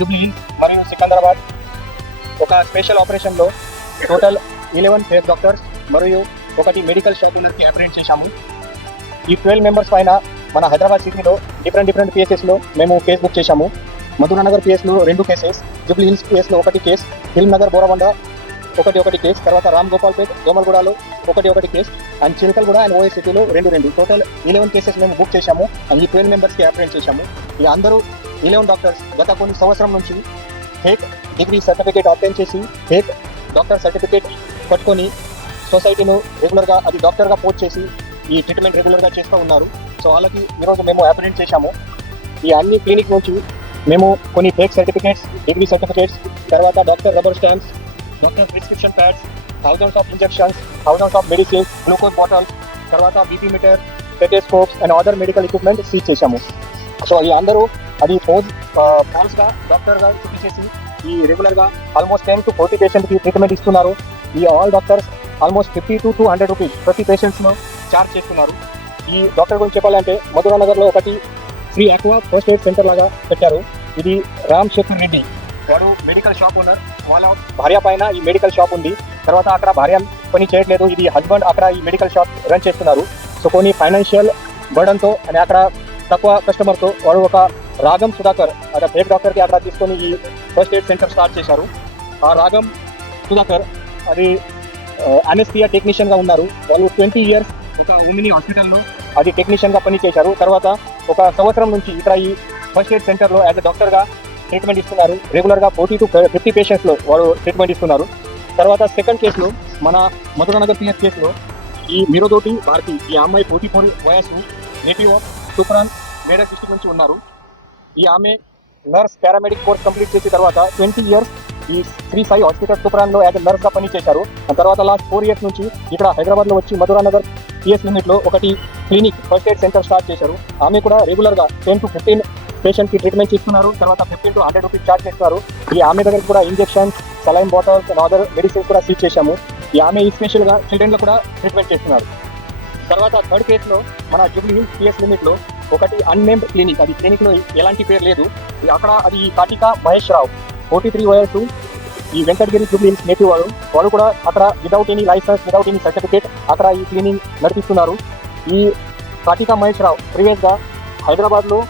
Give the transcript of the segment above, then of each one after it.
Jubilee hills మరియు సికింద్రాబాద్ ఒక special ఆపరేషన్లో టోటల్ 11 ఫేక్ డాక్టర్స్ మరియు ఒకటి మెడికల్ షాప్ ఓనర్కి అప్రెంట్ చేశాము. ఈ 12 మెంబర్స్ పైన మన హైదరాబాద్ సిటీలో డిఫరెంట్ పిఎస్ఎస్లో మేము కేసు బుక్ చేశాము. మధురానగర్ పిఎస్లో 2 కేసెస్, జూబ్లీ హిల్స్ పిఎస్లో 1 కేసు, ఫిల్మ్ నగర్ బోరబండ ఒకటి కేసు, తర్వాత రామ్ గోపాల్పేట్ దోమల్గూడలో ఒకటి case and Chilkalguda and OS సిటీలో 2 టోటల్ 11 కేసెస్ మేము బుక్ చేశాము అండ్ ఈ 12 మెంబర్స్కి అప్రెంట్ చేశాము. ఈ అందరూ 11 డాక్టర్స్ గత కొన్ని సంవత్సరం నుంచి ఫేక్ డిగ్రీ సర్టిఫికేట్ అప్లై చేసి ఫేక్ డాక్టర్ సర్టిఫికేట్ పట్టుకొని సొసైటీను రెగ్యులర్గా అది డాక్టర్గా పోస్ట్ చేసి ఈ ట్రీట్మెంట్ రెగ్యులర్గా చేస్తూ ఉన్నారు. సో వాళ్ళకి ఈరోజు మేము అప్రెంట్ చేశాము. ఈ అన్ని క్లినిక్ నుంచి మేము కొన్ని ఫేక్ సర్టిఫికేట్స్, డిగ్రీ సర్టిఫికేట్స్, తర్వాత doctor rubber stamps, doctor prescription pads, thousands of injections, thousands of medicines, glucose bottles, తర్వాత BP meter, stethoscopes and other medical equipment seize చేశాము. సో ఈ అందరూ అది ఫాల్స్గా డాక్టర్గా చూపించేసి ఈ రెగ్యులర్గా ఆల్మోస్ట్ 10 to 40 పేషెంట్కి ట్రీట్మెంట్ ఇస్తున్నారు. ఈ all doctors almost 50 to 200 rupees ప్రతి పేషెంట్స్ను ఛార్జ్ చేస్తున్నారు. ఈ డాక్టర్ గురించి చెప్పాలంటే మధురానగర్లో ఒకటి Sri Aqua first aid centre లాగా పెట్టారు. ఇది రామ్ శేఖర్ రెడ్డి, వాడు మెడికల్ షాప్ ఓనర్. వాళ్ళ భార్య పైన ఈ మెడికల్ షాప్ ఉంది. తర్వాత అక్కడ భార్య పని చేయట్లేదు, ఇది హస్బెండ్ అక్కడ ఈ మెడికల్ షాప్ రన్ చేస్తున్నారు. సో కొన్ని ఫైనాన్షియల్ బర్డన్తో అని అక్కడ తక్కువ కస్టమర్తో వాడు ఒక రాగం సుధాకర్ అక్కడ ఫేక్ డాక్టర్కి అక్కడ తీసుకొని ఈ ఫస్ట్ ఎయిడ్ సెంటర్ స్టార్ట్ చేశారు. ఆ రాగం సుధాకర్ అది అనెస్థియా టెక్నీషియన్గా ఉన్నారు. వాళ్ళు 20 years ఒక ఉమిని హాస్పిటల్లో అది టెక్నీషియన్గా పనిచేశారు. తర్వాత ఒక సంవత్సరం నుంచి ఇక్కడ ఈ ఫస్ట్ ఎయిడ్ సెంటర్లో యాజ్ అ డాక్టర్గా ట్రీట్మెంట్ ఇస్తున్నారు. రెగ్యులర్గా 40 to 50 పేషెంట్స్లో వాడు ట్రీట్మెంట్ ఇస్తున్నారు. తర్వాత సెకండ్ కేసులో మన మధురానగర్ పిఎస్ కేసులో ఈ మిరోదోటి భారతి, ఈ అమ్మాయి 44 వయసు, native of Toopran Medak district నుంచి ఉన్నారు. ఈ ఆమె నర్స్ పారామెడిక్ కోర్స్ కంప్లీట్ చేసిన తర్వాత 20 years ఈ శ్రీ సాయి హాస్పిటల్ తూప్రాన్లో యాజ్ అ నర్స్గా పనిచేశారు. తర్వాత లాస్ట్ 4 years నుంచి ఇక్కడ హైదరాబాద్లో వచ్చి మధురానగర్ పిఎస్ లిమిట్లో ఒకటి clinic first aid centre start చేశారు. ఆమె కూడా రెగ్యులర్గా 10 to 15 పేషెంట్కి ట్రీట్మెంట్ ఇస్తున్నారు. తర్వాత 50 to 100 రూపీస్ ఛార్జ్ చేస్తున్నారు. ఈ ఆమె దగ్గర కూడా injections, saline bottles and other medicines కూడా సీజ్ చేశాము. ఈ ఆమె స్పెషల్గా చిల్డ్రన్లో కూడా ట్రీట్మెంట్ చేస్తున్నారు. తర్వాత థర్డ్ కేసులో మన జూబ్లీ హిల్స్ పిఎస్ లిమిట్లో ఒకటి అన్నేమ్డ్ క్లినిక్, అది క్లినిక్లో ఎలాంటి పేరు లేదు. అక్కడ అది కాటికా మహేష్ రావు, 43 వయసు, ఈ వెంకటగిరి జూబ్లీ హిల్స్ నేటివ్ వాడు కూడా అక్కడ without any licence, without any certificate అక్కడ ఈ క్లినిక్ నడిపిస్తున్నారు. ఈ కాటికా మహేష్ రావు ప్రీవియస్గా హైదరాబాద్లో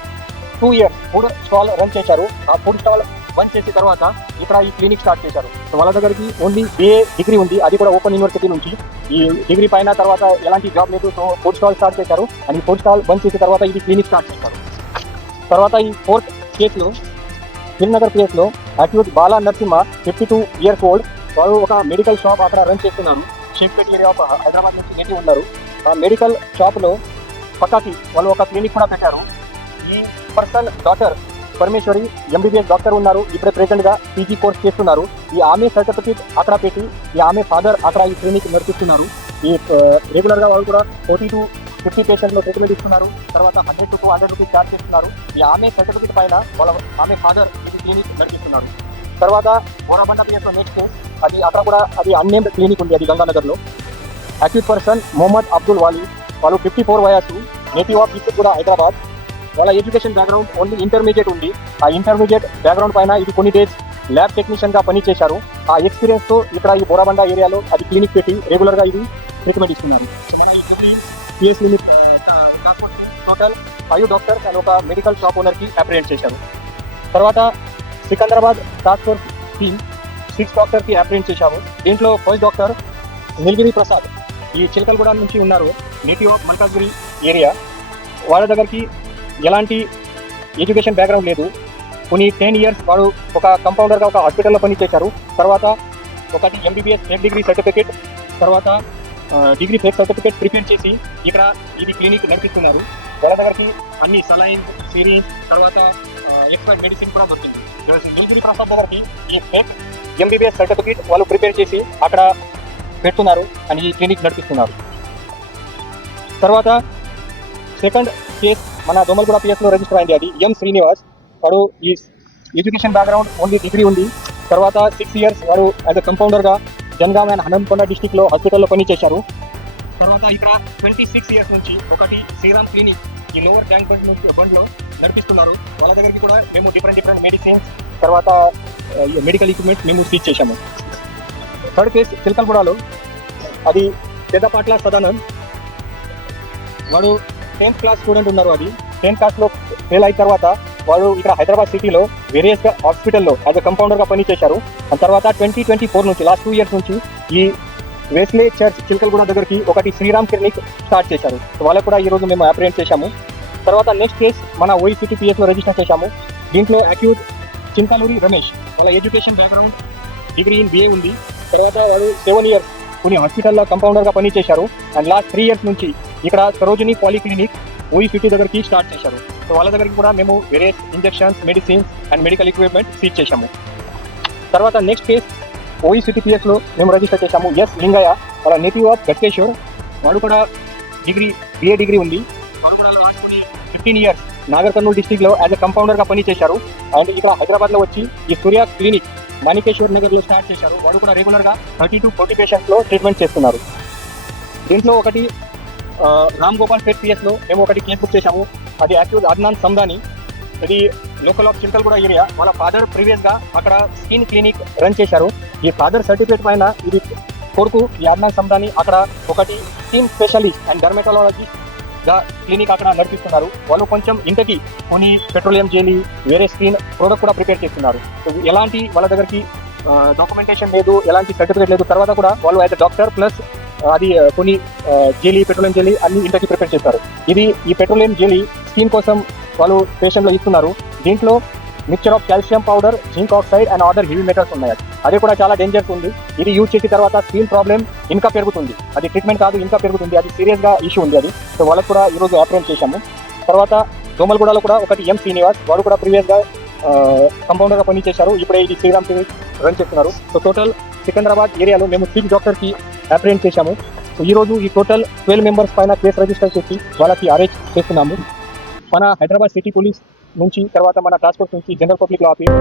2 years ఫుడ్ స్టాల్ రన్ చేశారు. ఆ ఫుడ్ స్టాల్ బంద్ చేసిన తర్వాత ఇక్కడ ఈ క్లినిక్ స్టార్ట్ చేశారు. వాళ్ళ దగ్గరికి ఓన్లీ BA డిగ్రీ ఉంది, అది కూడా ఓపెన్ యూనివర్సిటీ నుంచి. ఈ డిగ్రీ పైన తర్వాత ఎలాంటి జాబ్ లేదు. సో ఫుడ్ స్టాల్ స్టార్ట్ చేశారు అండ్ ఈ ఫుడ్ స్టాల్ బంద్ చేసిన తర్వాత ఇది క్లినిక్ స్టార్ట్ చేశారు. తర్వాత ఈ 4th కేసులో ఫిల్మ్ నగర్ పిఎస్లో accused Bala Narasimha, 52 years old, వాళ్ళు ఒక మెడికల్ షాప్ అక్కడ రన్ చేస్తున్నారు. షేక్పేట్ ఏరియా ఆఫ్ హైదరాబాద్ నుంచి నేటి ఉన్నారు. ఆ మెడికల్ షాప్లో పక్కకి వాళ్ళు ఒక క్లినిక్ కూడా పెట్టారు. ఈ person doctor Parameshwari MBBS doctor ఉన్నారు. ఇప్పుడు ప్రెసెంట్గా PG కోర్స్ చేస్తున్నారు. ఈ ఆమె సర్టిఫికేట్ అక్కడ పెట్టి ఈ ఆమె ఫాదర్ అక్కడ ఈ క్లినిక్ నడిపిస్తున్నారు. ఈ రెగ్యులర్గా వాళ్ళు కూడా 40 to 50 పేషెంట్లో ట్రీట్మెంట్ ఇస్తున్నారు. తర్వాత 100 to 200 రూపీస్ ఛార్జ్ చేస్తున్నారు. ఈ ఆమె సర్టిఫికేట్ పైన వాళ్ళ ఆమె ఫాదర్ ఇది క్లినిక్ నడిపిస్తున్నారు. తర్వాత బోరబండ పిఎస్లో నెక్స్ట్ కేస్, అది అక్కడ కూడా అది అన్నేమ్డ్ క్లినిక్ ఉంది, అది గంగానగర్లో. అక్యూట్ పర్సన్ మొహమ్మద్ అబ్దుల్ వాలీ, వాళ్ళు 54 వయసు, నేటివ్ ఆఫ్ ఇసుక్ కూడా హైదరాబాద్. వాళ్ళ ఎడ్యుకేషన్ బ్యాక్గ్రౌండ్ ఓన్లీ ఇంటర్మీడియట్ ఉంది. ఆ ఇంటర్మీడియట్ బ్యాక్గ్రౌండ్ పైన ఇది కొన్ని డేస్ ల్యాబ్ టెక్నీషియన్గా పనిచేశారు. ఆ ఎక్స్పీరియన్స్తో ఇక్కడ ఈ బోరబండ ఏరియాలో అది క్లినిక్ పెట్టి రెగ్యులర్గా ఇది ట్రీట్మెంట్ ఇస్తున్నారు. మన ఈ Jubilee PS limit total 5 doctors and ఒక మెడికల్ షాప్ ఓనర్కి అప్రెంట్ చేశారు. తర్వాత సికింద్రాబాద్ టాస్క్ ఫోర్స్ టీమ్ 6 డాక్టర్కి అప్రెంట్ చేశాము. దీంట్లో ఫస్ట్ డాక్టర్ నీలగిరి ప్రసాద్, ఈ చిలకల్గూడ నుంచి ఉన్నారు, నేటివ్ ఆఫ్ మల్కాజ్గిరి ఏరియా. వాళ్ళ దగ్గరికి ఎలాంటి ఎడ్యుకేషన్ బ్యాక్గ్రౌండ్ లేదు. కొన్ని 10 years వాడు ఒక కంపౌండర్గా ఒక హాస్పిటల్లో పనిచేశారు. తర్వాత ఒకటి MBBS ఫేక్ డిగ్రీ సర్టిఫికేట్, తర్వాత డిగ్రీ ఫేక్ సర్టిఫికేట్ ప్రిపేర్ చేసి ఇక్కడ ఇది క్లినిక్ నడిపిస్తున్నారు. వాళ్ళ దగ్గరికి అన్ని సలైన్, సిరీస్, తర్వాత ఎక్స్పర్ట్ మెడిసిన్ కూడా దొరికింది. నీలగిరి ప్రసాద్ దగ్గరికి ఈ ఫేక్ MBBS సర్టిఫికేట్ వాళ్ళు ప్రిపేర్ చేసి అక్కడ పెడుతున్నారు అని ఈ క్లినిక్ నడిపిస్తున్నారు. తర్వాత సెకండ్ కేస్ మన దోమల్గూడ పిఎస్లో రిజిస్టర్ అయింది. అది M శ్రీనివాస్, వాడు ఈ ఎడ్యుకేషన్ బ్యాక్గ్రౌండ్ ఓన్లీ డిగ్రీ ఉంది. తర్వాత 6 years వాడు యాజ్ అ కంపౌండర్గా జనగాం అండ్ హనంకొండ డిస్టిక్లో హాస్పిటల్లో పనిచేశారు. తర్వాత ఇక్కడ 26 years నుంచి ఒకటి శ్రీరామ్ క్లినిక్ ఈ లోవర్ ట్యాంక్ బండ్లో నడిపిస్తున్నారు. వాళ్ళ దగ్గరికి కూడా మేము డిఫరెంట్ మెడిసిన్స్, తర్వాత మెడికల్ ఎక్విప్మెంట్ మేము సీజ్ చేశాము. థర్డ్ కేసు చిలకలగూడలో, అది పెద్దపాట్ల సదానంద్, వాడు 10th క్లాస్ స్టూడెంట్ ఉన్నారు. అది 10th క్లాస్లో ఫెయిల్ అయిన తర్వాత వాడు ఇక్కడ హైదరాబాద్ సిటీలో వేరియస్ హాస్పిటల్లో యాజ్ అ కంపౌండర్గా పనిచేశారు. ఆ తర్వాత 2024 నుంచి లాస్ట్ 2 years నుంచి ఈ వేస్లే చర్చ్ చిలకలగూడ దగ్గరికి ఒకటి శ్రీరామ్ క్లినిక్ స్టార్ట్ చేశారు. వాళ్ళకు కూడా ఈరోజు మేము అప్రిహెండ్ చేశాము. తర్వాత నెక్స్ట్ కేసు మన OECTPSలో రిజిస్టర్ చేశాము. దీంట్లో అక్యూజ్ చింతాలూరి రమేష్, వాళ్ళ education background degree in BA ఉంది. తర్వాత వాడు 7 years కొన్ని హాస్పిటల్లో కంపౌండర్గా పనిచేశారు. అండ్ లాస్ట్ 3 years నుంచి ఇక్కడ సరోజిని పాలిక్లినిక్ OECT దగ్గరికి స్టార్ట్ చేశారు. సో వాళ్ళ దగ్గరికి కూడా మేము వేరే injections, medicines and medical equipment seize చేశాము. తర్వాత నెక్స్ట్ కేసు OECTPSలో మేము రిజిస్టర్ చేశాము. ఎస్ లింగయ్య, వాళ్ళ నేటివ్ ఆఫ్ గట్కేశ్వర్, వాడు కూడా BA డిగ్రీ ఉంది. వాడు కూడా లాస్ట్ 15 years నాగర్ కర్నూలు డిస్టిక్లో యాజ్ అ కంపౌండర్గా పనిచేశారు. అండ్ ఇక్కడ హైదరాబాద్లో వచ్చి ఈ సూర్య క్లినిక్ మాణికేశ్వర్ నగర్లో స్టార్ట్ చేశారు. వాడు కూడా రెగ్యులర్గా 30 to 40 పేషెంట్స్లో ట్రీట్మెంట్ చేస్తున్నారు. దీంట్లో ఒకటి రామ్ గోపాల్ పేట్ PSలో మేము ఒకటి కేసు బుక్ చేశాము. అది అక్యూజ్ అద్నాన్ సందాని, ఇది లోకల్ ఆఫ్ చింతల్గూడ ఏరియా. వాళ్ళ ఫాదర్ ప్రీవియస్గా అక్కడ స్కిన్ క్లినిక్ రన్ చేశారు. ఈ ఫాదర్ సర్టిఫికేట్ పైన ఇది కొడుకు ఈ అద్నాన్ సందాని అక్కడ ఒకటి స్కిన్ స్పెషలిస్ట్ అండ్ డర్మటాలజిస్ట్గా క్లినిక్ అక్కడ నడిపిస్తున్నారు. వాళ్ళు కొంచెం ఇంటికి కొన్ని పెట్రోలియం జెలీ, వేరే స్కిన్ ప్రోడక్ట్ కూడా ప్రిపేర్ చేస్తున్నారు. ఎలాంటి వాళ్ళ దగ్గరికి డాక్యుమెంటేషన్ లేదు, ఎలాంటి సర్టిఫికేట్ లేదు. తర్వాత కూడా వాళ్ళు యాజ్ అ డాక్టర్ ప్లస్ అది కొన్ని జెలీ, పెట్రోలియం జెలీ అన్ని ఇంటికి ప్రిపేర్ చేస్తారు. ఈ పెట్రోలియం జెలీ స్కిన్ కోసం వాళ్ళు పేషెంట్లో ఇస్తున్నారు. దీంట్లో mixture of calcium powder, zinc oxide and other heavy metals ఉన్నాయి. అది కూడా చాలా డేంజర్స్ ఉంది. ఇది యూజ్ చేసిన తర్వాత స్కిన్ ప్రాబ్లం ఇంకా పెరుగుతుంది. అది ట్రీట్మెంట్ కాదు, ఇంకా పెరుగుతుంది. అది సీరియస్గా ఇష్యూ ఉంది అది. సో వాళ్ళకు కూడా ఈరోజు అప్రిహెండ్ చేశాము. తర్వాత దోమలగూడలో కూడా ఒకటి M శ్రీనివాస్, వాడు కూడా ప్రీవియస్గా కంపౌండర్గా పనిచేశారు. ఇప్పుడే ఇది శ్రీరామ్ క్లినిక్ రన్ చేస్తున్నారు. సో టోటల్ సికింద్రాబాద్ ఏరియాలో మేము 6 డాక్టర్కి అప్రిహెండ్ చేశాము. సో ఈరోజు ఈ టోటల్ 12 members పైన కేసు రిజిస్టర్ చేసి వాళ్ళకి అరెస్ట్ చేస్తున్నాము. మన హైదరాబాద్ సిటీ పోలీస్ నుంచి, తర్వాత మన ట్రాన్స్పోర్ట్ నుంచి, జనరల్ పబ్లిక్ లా ఆఫీస్